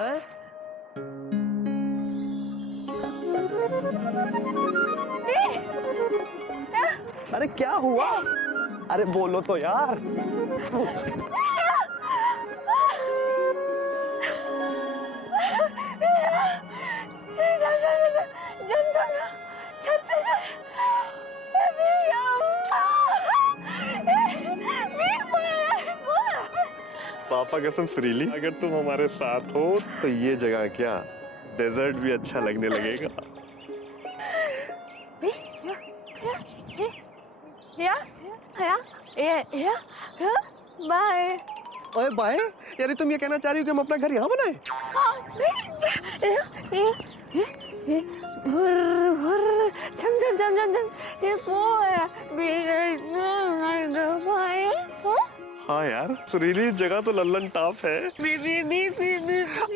हैं? अरे क्या हुआ? अरे बोलो तो यार। पापा कसम सुरीली, अगर तुम हमारे साथ हो तो ये जगह क्या डेजर्ट भी अच्छा लगने लगेगा। बाय। ओए बाय, यानी तुम ये कहना चाह रही हो कि हम अपना घर यहाँ बनाए? हाँ यार सुरीली, जगह तो लल्लन टॉप है।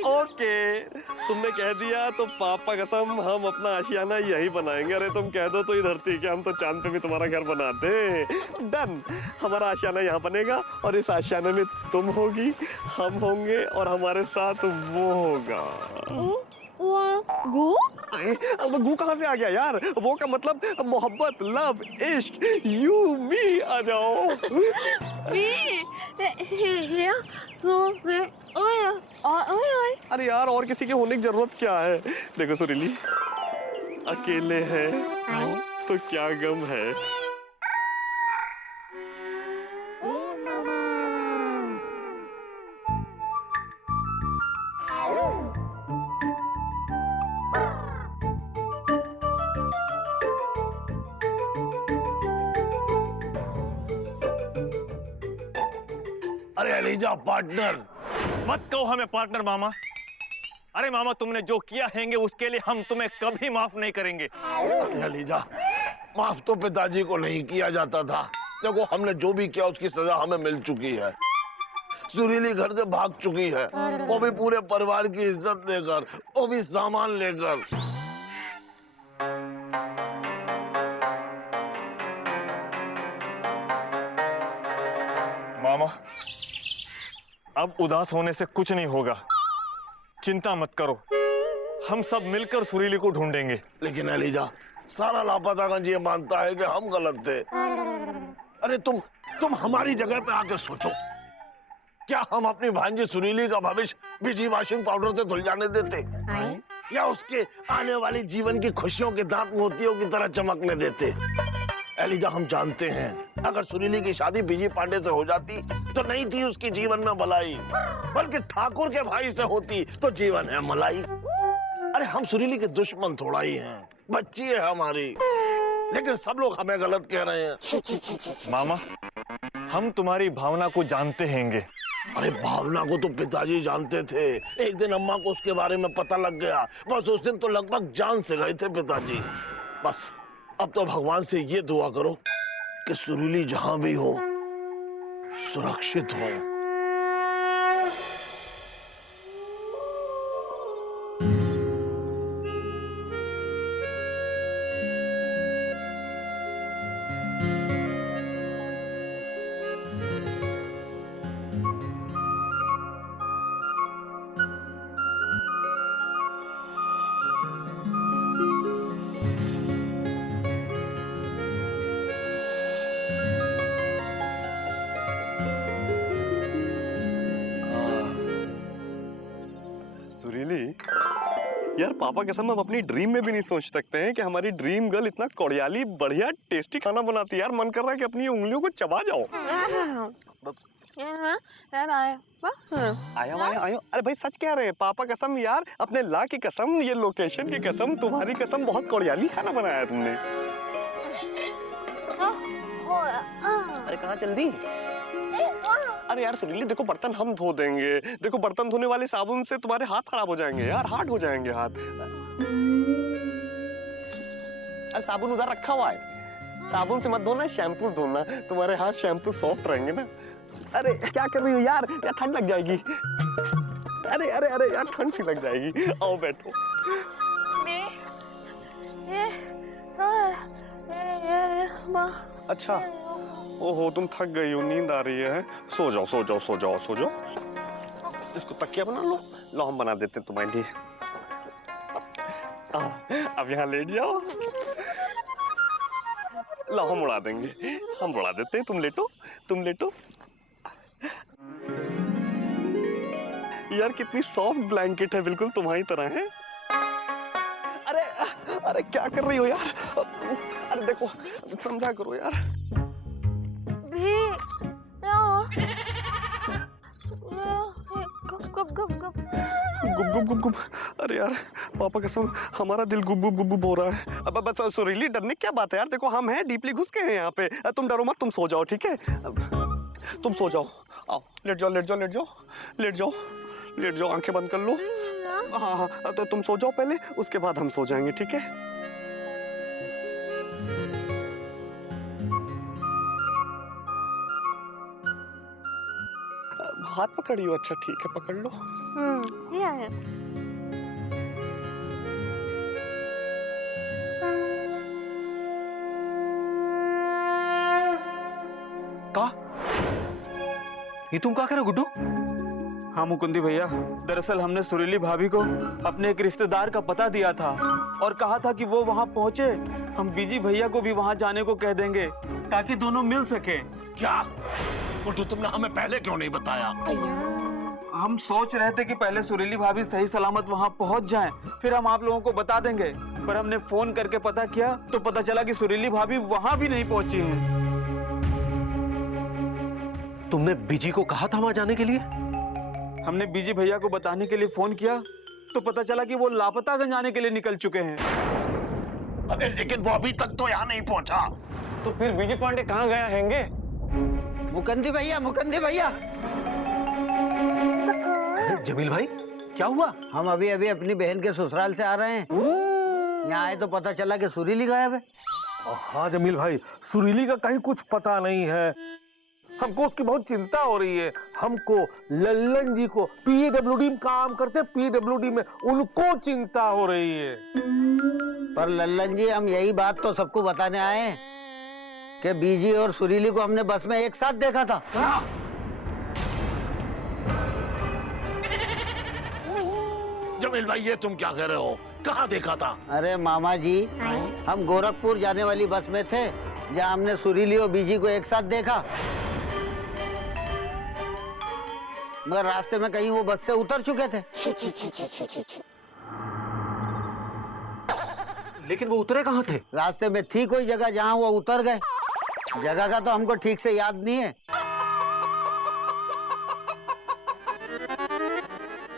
ओके, तुमने कह दिया तो पापा कसम हम अपना आशियाना यही बनाएंगे। अरे तुम कह दो तो ये धरती के हम तो चांद पे भी तुम्हारा घर बना दे। डन, हमारा आशियाना यहाँ बनेगा और इस आशियाने में तुम होगी, हम होंगे और हमारे साथ वो होगा। गु? अब गु कहाँ से आ गया यार? वो का मतलब मोहब्बत, लव, इश्क, यू मी। आ जाओ। अरे यार और किसी के होने की जरूरत क्या है? देखो सुरीली, अकेले हैं तो क्या गम है। अरे अलीजा पार्टनर। मत कहो हमें पार्टनर मामा। अरे मामा, तुमने जो किया हैंगे उसके लिए हम तुम्हें कभी माफ नहीं करेंगे। अरे अलीजा, माफ तो पिताजी को नहीं किया जाता था। देखो हमने जो भी किया उसकी सजा हमें मिल चुकी है। सुरीली घर से भाग चुकी है, वो भी पूरे परिवार की इज्जत लेकर, वो भी सामान लेकर। मामा, अब उदास होने से कुछ नहीं होगा। चिंता मत करो, हम सब मिलकर सुरीली को ढूंढेंगे। लेकिन अलीजा, सारा लापतागंज ये मानता है कि हम गलत थे। अरे तुम हमारी जगह पे आके सोचो, क्या हम अपनी भांजी सुरीली का भविष्य बीजी वॉशिंग पाउडर से धुल जाने देते, या उसके आने वाली जीवन की खुशियों के दांत मोतियों की तरह चमकने देते? एलिजा, हम जानते हैं अगर सुरीली की शादी बीजी पांडे से हो जाती तो नहीं थी उसकी जीवन में भलाई, बल्कि ठाकुर के भाई से होती तो जीवन है मलाई। अरे हम सुरीली के दुश्मन थोड़ा ही हैं, बच्ची है हमारी, लेकिन सब लोग हमें गलत कह रहे हैं। मामा, हम तुम्हारी भावना को जानते हैंगे। अरे भावना को तो पिताजी जानते थे, एक दिन अम्मा को उसके बारे में पता लग गया, बस उस दिन तो लगभग जान से गए थे पिताजी। बस अब तो भगवान से ये दुआ करो कि सुरीली जहां भी हो सुरक्षित हो। सुरीली, यार पापा कसम हम अपनी ड्रीम में भी नहीं सोच सकते हैं कि हमारी ड्रीम गर्ल इतना कोड़ियाली बढ़िया टेस्टी खाना बनाती है। यार मन कर रहा है कि अपनी उंगलियों को चबा जाओ। आया आया आया। अरे भाई सच कह रहे हैं, पापा कसम यार, अपने ला की कसम, ये लोकेशन की कसम, तुम्हारी कसम, बहुत कोड़ियाली खाना बनाया है तुमने। अरे कहाँ चल दी? अरे यार सुरीली देखो, बर्तन हम धो देंगे। देखो बर्तन धोने वाले साबुन से तुम्हारे हाथ खराब हो जाएंगे यार, हार्ड हो जाएंगे हाथ। अरे साबुन उधर रखा हुआ है, साबुन से मत धोना, शैम्पू धोना, तुम्हारे हाथ शैम्पू सॉफ्ट रहेंगे ना। अरे क्या कर रही हो यार, यार ठंड लग जाएगी। अरे अरे अरे यार ठंड सी लग जाएगी, आओ बैठो। अच्छा, ओहो तुम थक गई हो, नींद आ रही है। सो जाओ सो जाओ सो जाओ सो जाओ। इसको तकिया बना लो। लो हम बना देते हैं तुम्हारे लिए। अब यहाँ लेट जाओ। लो हम उड़ा देंगे, हम उड़ा देते हैं। तुम लेटो, तुम लेटो। यार कितनी सॉफ्ट ब्लैंकेट है, बिल्कुल तुम्हारी तरह है। अरे अरे क्या कर रही हो यार? अरे देखो, समझा करो यार। भी गुप गुप गुप गुप। अरे यार पापा कसम हमारा दिल गुप गुप गुप हो रहा है। अब बस सुरीली, डरने क्या बात है यार? देखो हम हैं, डीपली घुस के हैं यहाँ पे। तुम डरो मत, तुम सो जाओ, ठीक है? तुम सो जाओ, आओ लेट जाओ लेट जाओ लेट जाओ लेट जाओ लेट जाओ, आंखें बंद कर लो। हाँ हाँ तो तुम सो जाओ पहले, उसके बाद हम सो जाएंगे, ठीक है? हाथ पकड़ियो, अच्छा ठीक है, पकड़ लो। ये है। का? ये तुम क्या कर रहे हो गुड्डू? हाँ मुकुंदी भैया, दरअसल हमने सुरीली भाभी को अपने एक रिश्तेदार का पता दिया था और कहा था कि वो वहाँ पहुँचे, हम बीजी भैया को भी वहाँ जाने को कह देंगे ताकि दोनों मिल सके। क्या गुड्डू, तुमने हमें पहले क्यों नहीं बताया? हम सोच रहे थे कि पहले सुरीली भाभी सही सलामत वहाँ पहुँच जाएं, फिर हम आप लोगों को बता देंगे, पर हमने फोन करके पता किया तो पता चला कि सुरीली भाभी वहाँ भी नहीं पहुँची हैं। तुमने बीजी को कहा था वहां जाने के लिए? हमने बीजी भैया को बताने के लिए फोन किया तो पता चला कि वो लापतागंज आने के लिए निकल चुके हैं। अरे लेकिन वो अभी तक तो यहाँ नहीं पहुंचा। तो फिर बीजी पांडे कहाँ गया हैंगे? मुकंदी भैया जमील भाई क्या हुआ? हम अभी अभी अपनी बहन के ससुराल से आ रहे हैं। यहाँ आए तो पता चला कि सुरीली गायब है। हाँ जमील भाई, सुरीली का कहीं कुछ पता नहीं है। हमको उसकी बहुत चिंता हो रही है। हमको लल्लन जी को पीडब्ल्यूडी में काम करते, पीडब्ल्यूडी में उनको चिंता हो रही है। पर लल्लन जी, हम यही बात तो सबको बताने आए हैं कि बीजी और सुरीली को हमने बस में एक साथ देखा था। जमील भाई ये तुम क्या कह रहे हो? कहाँ देखा था? अरे मामा जी, हम गोरखपुर जाने वाली बस में थे जहाँ हमने सुरीली और बीजी को एक साथ देखा, मगर रास्ते में कहीं वो बस से उतर चुके थे। लेकिन वो उतरे कहाँ थे? रास्ते में थी कोई जगह जहाँ वो उतर गए। जगह का तो हमको ठीक से याद नहीं है।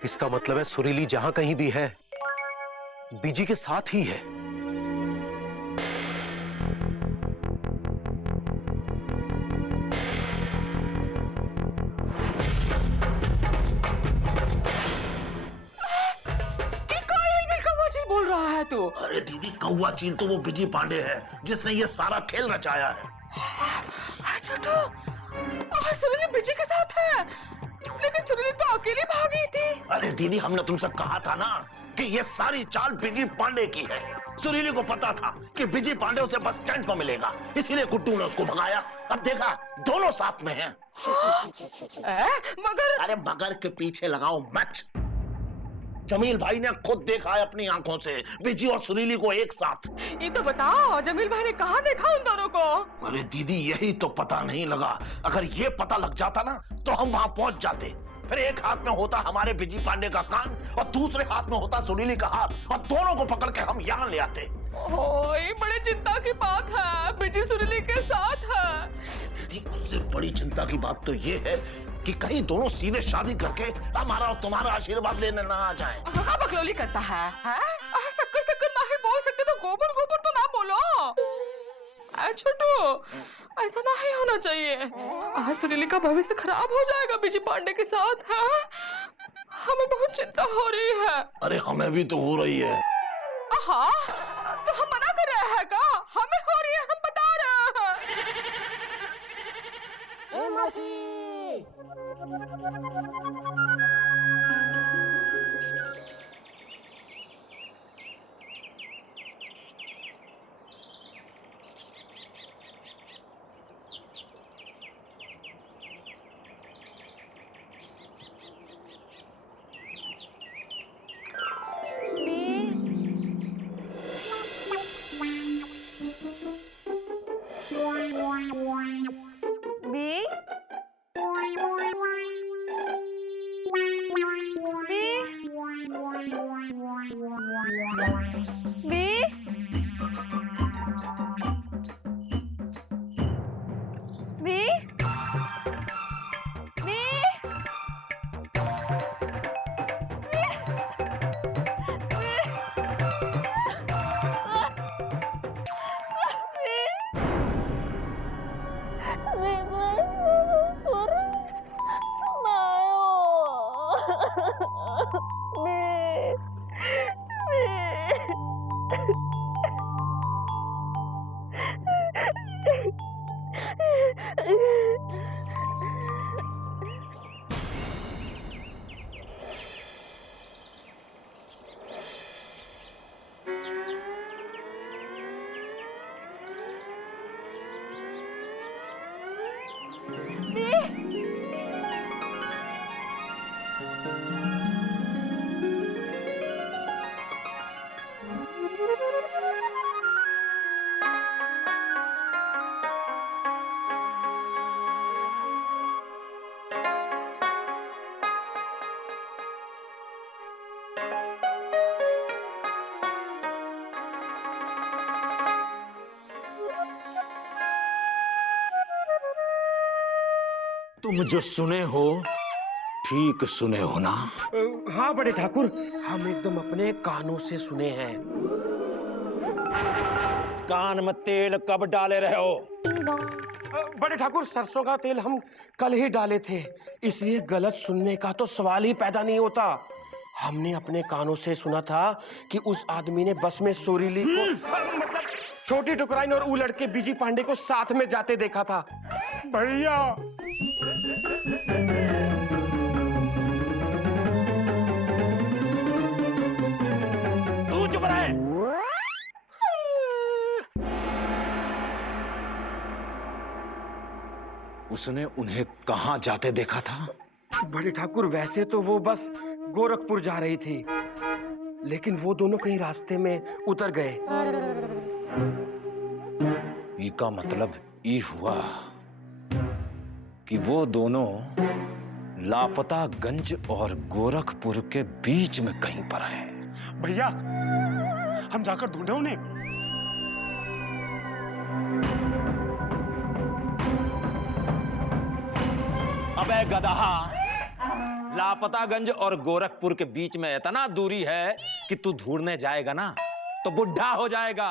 इसका मतलब है सुरीली जहां कहीं भी है, बीजी के साथ ही है। बोल रहा है तू? अरे दीदी, कौवा चील तो वो बिजी पांडे है जिसने ये सारा खेल रचाया है। छोटू, सुरीली बिजी के साथ है, लेकिन सुरीली तो अकेली भागी थी। अरे दीदी, हमने तुमसे कहा था ना कि ये सारी चाल बिजी पांडे की है। सुरीली को पता था कि बिजी पांडे उसे बस स्टैंड पर मिलेगा, इसीलिए गुड्डू ने उसको भगाया। अब देखा दोनों साथ में हैं। मगर अरे मगर के पीछे लगाओ मत। जमील भाई ने खुद देखा है अपनी आंखों से बिजी और सुरीली को एक साथ। ये तो बताओ, जमील भाई ने कहाँ देखा उन दोनों को? अरे दीदी, यही तो पता नहीं लगा। अगर ये पता लग जाता ना तो हम वहां पहुंच जाते। फिर एक हाथ में होता हमारे बिजी पांडे का कान और दूसरे हाथ में होता सुरीली का हाथ, और दोनों को पकड़ के हम यहाँ ले आते। ओए, बड़ी चिंता की बात है, बिजी सुरीली के साथ है। दीदी, उससे बड़ी चिंता की बात तो ये है कि कहीं दोनों सीधे शादी करके हमारा और तुम्हारा आशीर्वाद लेने ना आ जाए। कहाँ बकलोली करता है? शक्कर शक्कर ना ही बोल सकते तो गोबर गोबर तो ना बोलो। छोटू, ऐसा ना ही होना चाहिए। सुरीली का भविष्य खराब हो जाएगा बिजी पांडे के साथ। हमें बहुत चिंता हो रही है। अरे हमें भी तो हो रही है। हाँ, तो हम मना कर रहे हैं का? हमें हो रही है, हम बता रहे हैं। तुम जो सुने हो ठीक सुने हो ना? हाँ बड़े ठाकुर, हम एकदम अपने कानों से सुने हैं। कान में तेल कब डाले रहे हो? बड़े ठाकुर, सरसों का तेल हम कल ही डाले थे, इसलिए गलत सुनने का तो सवाल ही पैदा नहीं होता। हमने अपने कानों से सुना था कि उस आदमी ने बस में सुरीली को मतलब छोटी टुकराइन और उलट के बीजी पांडे को साथ में जाते देखा था। भैया तू चुप रहे। उसने उन्हें कहां जाते देखा था? बड़े ठाकुर, वैसे तो वो बस गोरखपुर जा रही थी, लेकिन वो दोनों कहीं रास्ते में उतर गए। इसका मतलब ये हुआ कि वो दोनों लापतागंज और गोरखपुर के बीच में कहीं पर है। भैया, हम जाकर ढूंढे उन्हें। अबे गधा, लापतागंज और गोरखपुर के बीच में इतना दूरी है कि तू ढूंढने जाएगा ना तो बुढ़ा हो जाएगा,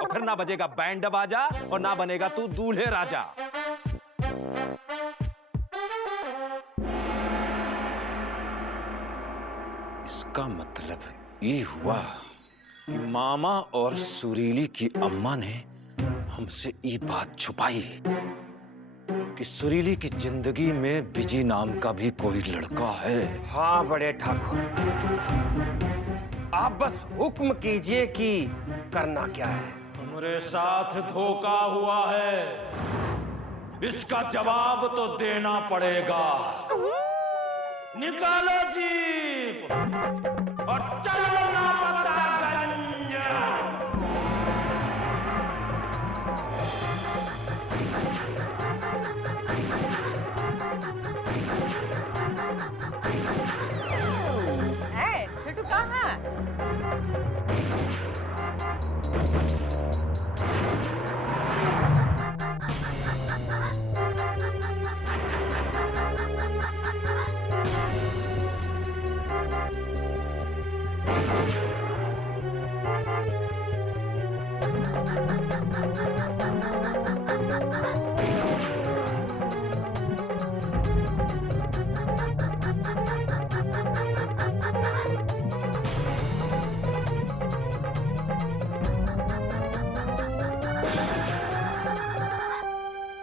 और फिर ना बजेगा बैंड बाजा और ना बनेगा तू दूल्हे राजा। इसका मतलब ये हुआ कि मामा और सुरीली की अम्मा ने हमसे ये बात छुपाई कि सुरीली की जिंदगी में बिजी नाम का भी कोई लड़का है। हाँ बड़े ठाकुर, आप बस हुक्म कीजिए कि करना क्या है। हमारे साथ धोखा हुआ है, इसका जवाब तो देना पड़ेगा। निकालो जीप और चलो लापतागंज। छोटू कहाँ?